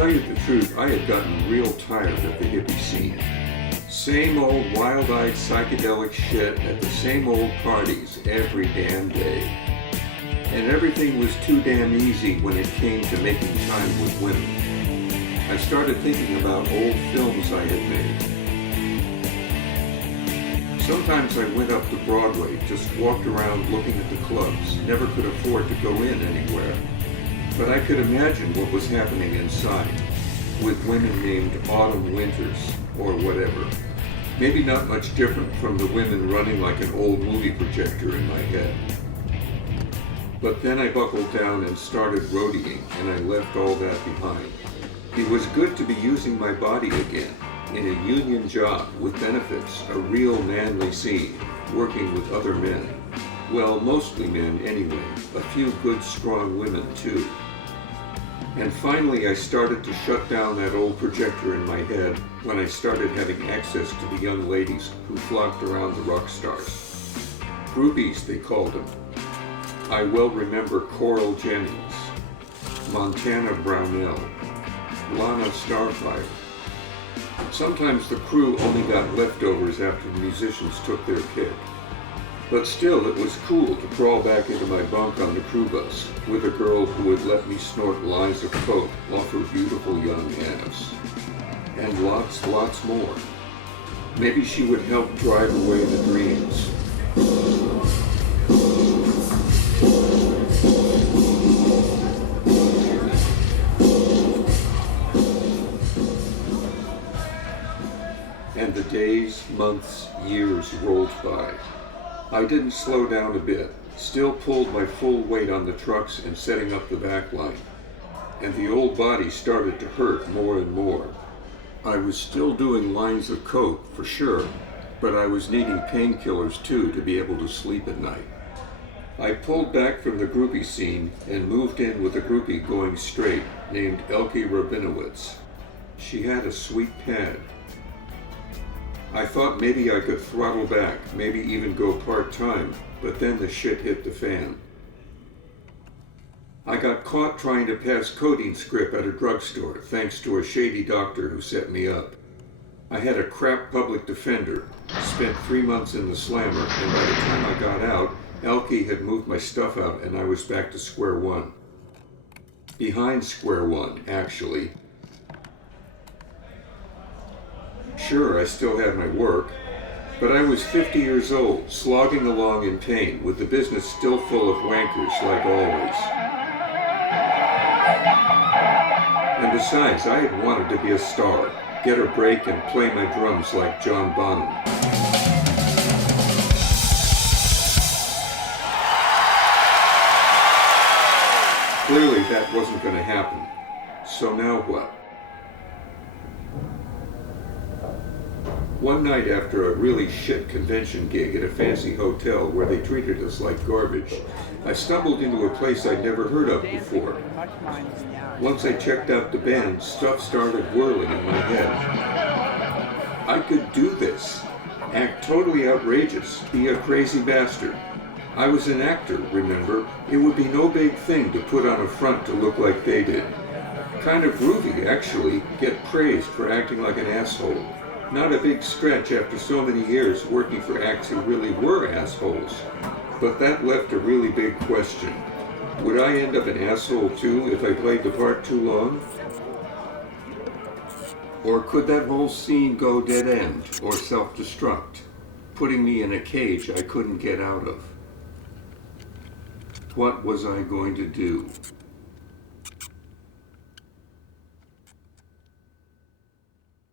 tell you the truth, I had gotten real tired of the hippie scene. Same old wild-eyed psychedelic shit at the same old parties every damn day. And everything was too damn easy when it came to making time with women. I started thinking about old films I had made. Sometimes I went up to Broadway, just walked around looking at the clubs, never could afford to go in anywhere. But I could imagine what was happening inside, with women named Autumn Winters, or whatever. Maybe not much different from the women running like an old movie projector in my head. But then I buckled down and started roadieing, and I left all that behind. It was good to be using my body again, in a union job with benefits, a real manly scene, working with other men. Well, mostly men anyway, a few good strong women too. And finally I started to shut down that old projector in my head when I started having access to the young ladies who flocked around the rock stars. Groupies, they called them. I well remember Coral Jennings, Montana Brownell, Lana Starfire. Sometimes the crew only got leftovers after the musicians took their pick. But still, it was cool to crawl back into my bunk on the crew bus with a girl who would let me snort lines of coke off her beautiful young ass. And lots more. Maybe she would help drive away the dreams. And the days, months, years rolled by. I didn't slow down a bit, still pulled my full weight on the trucks and setting up the back line. And the old body started to hurt more and more. I was still doing lines of coke, for sure, but I was needing painkillers too to be able to sleep at night. I pulled back from the groupie scene and moved in with a groupie going straight named Elky Rubinowitz. She had a sweet pad. I thought maybe I could throttle back, maybe even go part-time, but then the shit hit the fan. I got caught trying to pass codeine script at a drugstore, thanks to a shady doctor who set me up. I had a crap public defender, spent 3 months in the slammer, and by the time I got out, Elky had moved my stuff out and I was back to square one. Behind square one, actually. Sure, I still had my work, but I was 50 years old, slogging along in pain, with the business still full of wankers like always. And besides, I had wanted to be a star, get a break and play my drums like John Bonham. Clearly that wasn't going to happen. So now what? One night after a really shit convention gig at a fancy hotel where they treated us like garbage, I stumbled into a place I'd never heard of before. Once I checked out the band, stuff started whirling in my head. I could do this, act totally outrageous, be a crazy bastard. I was an actor, remember? It would be no big thing to put on a front to look like they did. Kind of groovy, actually, get praised for acting like an asshole. Not a big stretch after so many years working for acts who really were assholes. But that left a really big question. Would I end up an asshole too if I played the part too long? Or could that whole scene go dead end or self-destruct, putting me in a cage I couldn't get out of? What was I going to do?